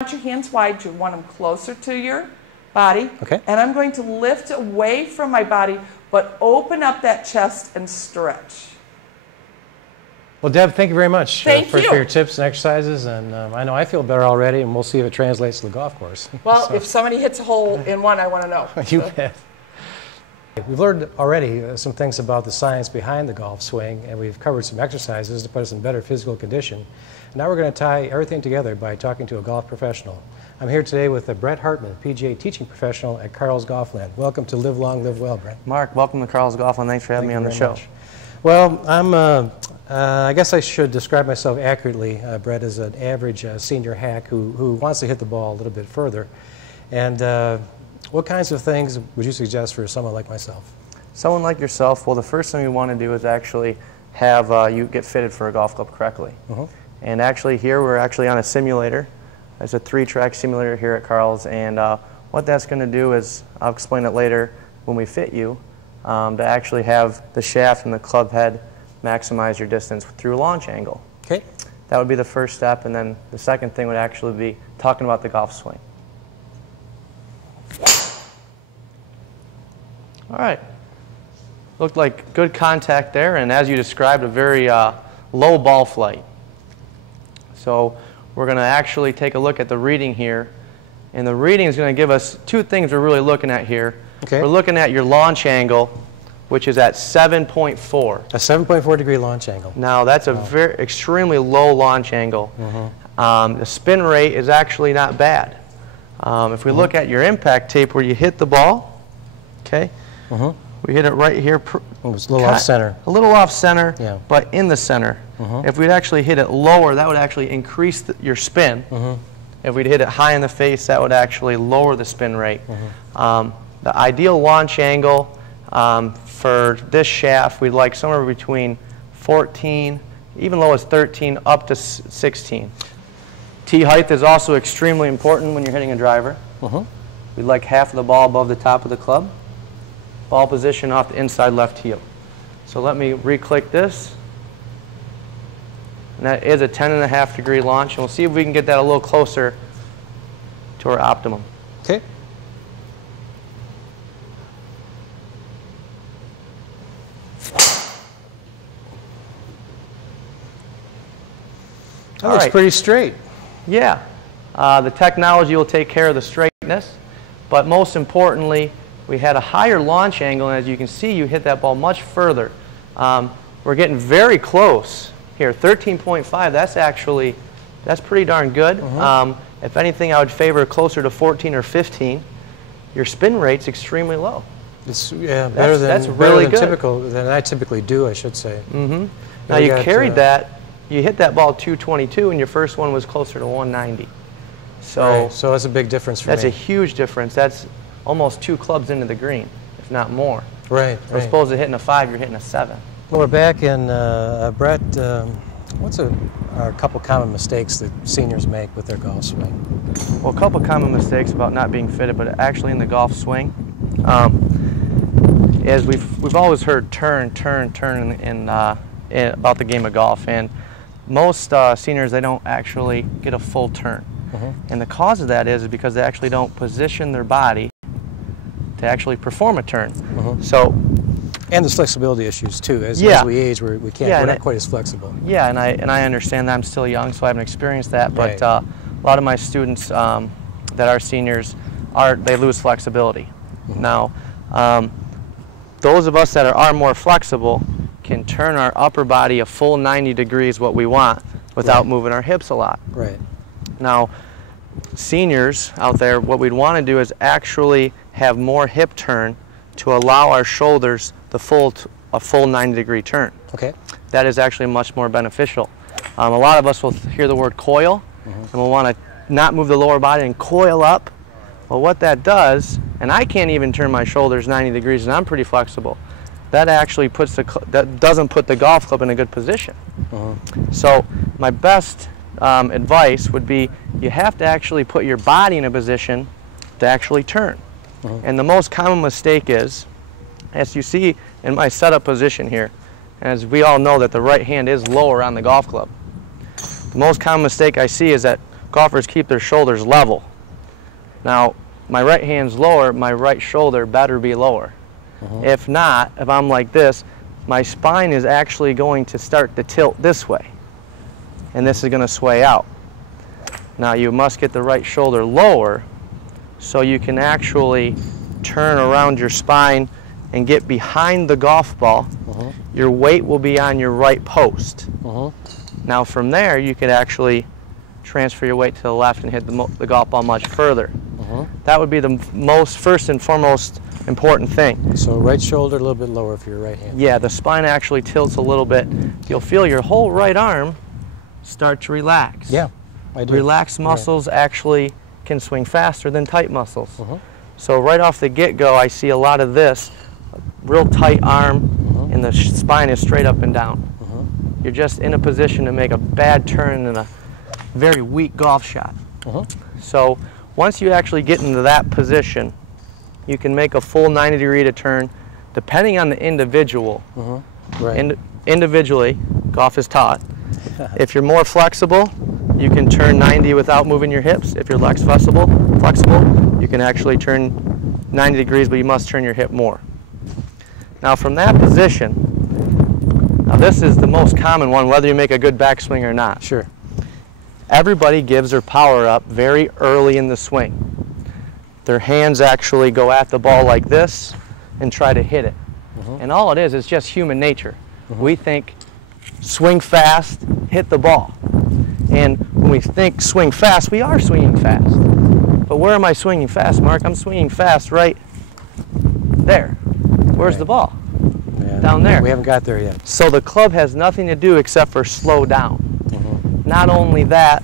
want your hands wide. You want them closer to your body. Okay. And I'm going to lift away from my body, but open up that chest and stretch. Well, Deb, thank you very much for your tips and exercises. And I know I feel better already, and we'll see if it translates to the golf course. Well, if somebody hits a hole in one, I want to know. You bet. We've learned already some things about the science behind the golf swing, and we've covered some exercises to put us in better physical condition. And now we're going to tie everything together by talking to a golf professional. I'm here today with Brett Hartman, PGA teaching professional at Carl's Golfland. Welcome to Live Long, Live Well, Brett. Mark, welcome to Carl's Golfland. Thanks for having me on the show. Well, I guess I should describe myself accurately, Brett, as an average senior hack who wants to hit the ball a little bit further. And what kinds of things would you suggest for someone like myself? Someone like yourself, well, the first thing we want to do is actually have you get fitted for a golf club correctly. And actually here we're actually on a simulator. It's a 3-track simulator here at Carl's, and what that's going to do is, I'll explain it later when we fit you, to actually have the shaft and the club head maximize your distance through launch angle. Okay. That would be the first step, and then the second thing would actually be talking about the golf swing. All right. Looked like good contact there, and as you described, a very low ball flight. So we're going to actually take a look at the reading here, and the reading is going to give us two things we're really looking at here. Okay. We're looking at your launch angle, which is at 7.4. A 7.4 degree launch angle. Now that's a very extremely low launch angle. The spin rate is actually not bad. If we look at your impact tape where you hit the ball, okay, we hit it right here. It was a little off center. A little off center, yeah, but in the center. If we'd actually hit it lower, that would actually increase your spin. If we'd hit it high in the face, that would actually lower the spin rate. The ideal launch angle for this shaft, we'd like somewhere between 14, even low as 13, up to 16. Tee height is also extremely important when you're hitting a driver. We'd like half of the ball above the top of the club. Ball position off the inside left heel. So let me re-click this. And that is a 10.5 degree launch. And we'll see if we can get that a little closer to our optimum. Okay. That looks pretty straight. Yeah. The technology will take care of the straightness, but most importantly, we had a higher launch angle, and as you can see, you hit that ball much further. We're getting very close here. 13.5, that's pretty darn good. If anything, I would favor closer to 14 or 15. Your spin rate's extremely low. It's better than typical, than I typically do, I should say. Now you carried that. You hit that ball 222, and your first one was closer to 190. So, so that's a big difference for me. That's a huge difference. That's almost 2 clubs into the green, if not more. Right. As opposed to hitting a 5, you're hitting a 7. Well, we're back, and Brett, what's a couple common mistakes that seniors make with their golf swing? Well, a couple common mistakes about not being fitted, but actually in the golf swing, is we've always heard turn about the game of golf, and most seniors, they don't actually get a full turn. And the cause of that is because they actually don't position their body to actually perform a turn. So, and there's flexibility issues too. As we age, we're not quite as flexible. Yeah, and I understand that. I'm still young, so I haven't experienced that. But a lot of my students that are seniors, they lose flexibility. Now, those of us that are more flexible can turn our upper body a full 90 degrees, what we want, without moving our hips a lot. Now, seniors out there, what we'd want to do is actually have more hip turn to allow our shoulders a full 90 degree turn. That is actually much more beneficial. A lot of us will hear the word coil, and we'll want to not move the lower body and coil up. Well, what that does, and I can't even turn my shoulders 90 degrees, and I'm pretty flexible. That actually that doesn't put the golf club in a good position. So my best advice would be you have to actually put your body in a position to actually turn. And the most common mistake is, as you see in my setup position here, as we all know that the right hand is lower on the golf club, the most common mistake I see is that golfers keep their shoulders level. Now, my right hand's lower, my right shoulder better be lower. If not, if I'm like this, my spine is actually going to start to tilt this way, and this is going to sway out. Now, you must get the right shoulder lower so you can actually turn around your spine and get behind the golf ball. Your weight will be on your right post. Now from there, you could actually transfer your weight to the left and hit the golf ball much further. That would be the first and foremost important thing. So right shoulder a little bit lower for your right hand. Yeah, the spine actually tilts a little bit. You'll feel your whole right arm start to relax. Yeah, I do. Relaxed muscles actually can swing faster than tight muscles. So right off the get-go, I see a lot of this, real tight arm, and the spine is straight up and down. You're just in a position to make a bad turn in a very weak golf shot. So once you actually get into that position, you can make a full 90-degree to turn, depending on the individual. Individually, golf is taught. If you're more flexible, you can turn 90 without moving your hips. If you're less flexible, you can actually turn 90 degrees, but you must turn your hip more. Now from that position, now this is the most common one, whether you make a good backswing or not. Sure. Everybody gives their power up very early in the swing. Their hands actually go at the ball like this and try to hit it. And all it is just human nature. We think swing fast, hit the ball. And when we think swing fast, we are swinging fast. But where am I swinging fast, Mark? I'm swinging fast right there. Where's the ball? Down there. We haven't got there yet. So the club has nothing to do except for slow down. Not only that,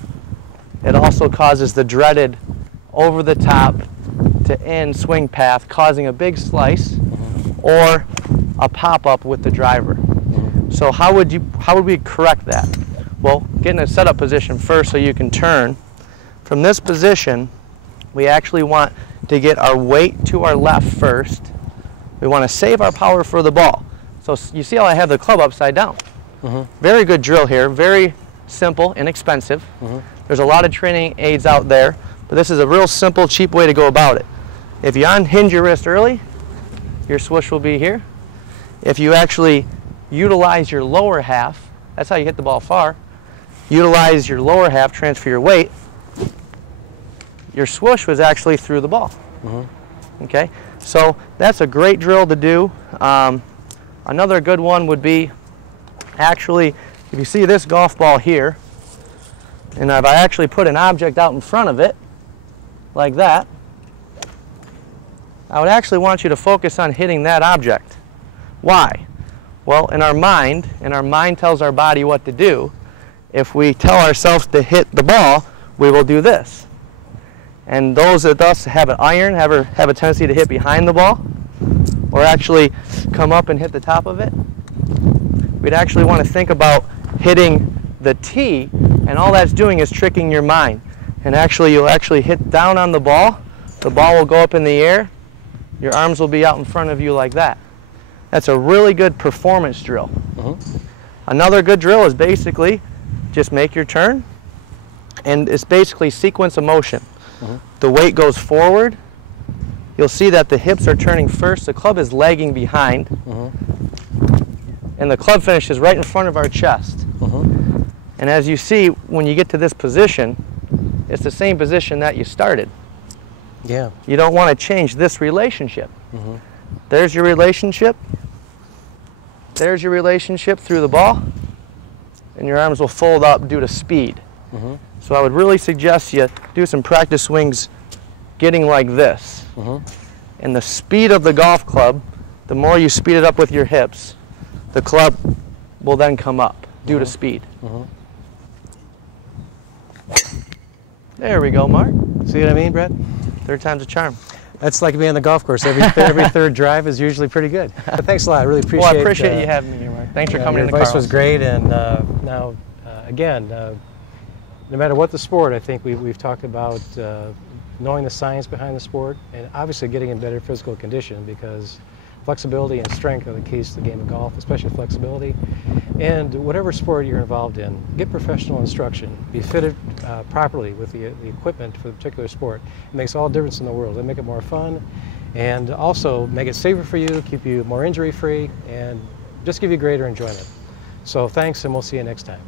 it also causes the dreaded over the top to end swing path, causing a big slice or a pop-up with the driver. So how would we correct that? Well, get in a setup position first so you can turn. From this position, we actually want to get our weight to our left first. We want to save our power for the ball. So you see how I have the club upside down? Very good drill here, very simple, inexpensive. There's a lot of training aids out there, but this is a real simple, cheap way to go about it. If you unhinge your wrist early, your swoosh will be here. If you actually utilize your lower half, that's how you hit the ball far, utilize your lower half, transfer your weight, your swoosh was actually through the ball. Okay, so that's a great drill to do. Another good one would be actually, if you see this golf ball here, and if I actually put an object out in front of it, like that, I would actually want you to focus on hitting that object. Why? Well, in our mind tells our body what to do. If we tell ourselves to hit the ball, we will do this. And those that thus have an iron have a tendency to hit behind the ball, or actually come up and hit the top of it. We'd actually want to think about hitting the tee, and all that's doing is tricking your mind. And actually, you'll actually hit down on the ball will go up in the air, your arms will be out in front of you like that. That's a really good performance drill. Another good drill is basically just make your turn, and it's basically sequence of motion. The weight goes forward. You'll see that the hips are turning first, the club is lagging behind, and the club finishes right in front of our chest. And as you see, when you get to this position, it's the same position that you started. Yeah. You don't want to change this relationship. There's your relationship. There's your relationship through the ball, and your arms will fold up due to speed. So I would really suggest you do some practice swings getting like this. And the speed of the golf club, the more you speed it up with your hips, the club will then come up due to speed. There we go, Mark. See what I mean, Brett? Third time's a charm. That's like being on the golf course. Every third drive is usually pretty good. But thanks a lot. I really appreciate it. Well, I appreciate you having me here, Mark. Thanks for coming in the car. Your advice was great, and now, again, no matter what the sport, I think we've talked about knowing the science behind the sport, and obviously getting in better physical condition, because Flexibility and strength are the keys to the game of golf, especially flexibility. And whatever sport you're involved in, get professional instruction. Be fitted properly with the equipment for the particular sport. It makes all the difference in the world. It'll make it more fun and also make it safer for you, keep you more injury-free, and just give you greater enjoyment. So thanks, and we'll see you next time.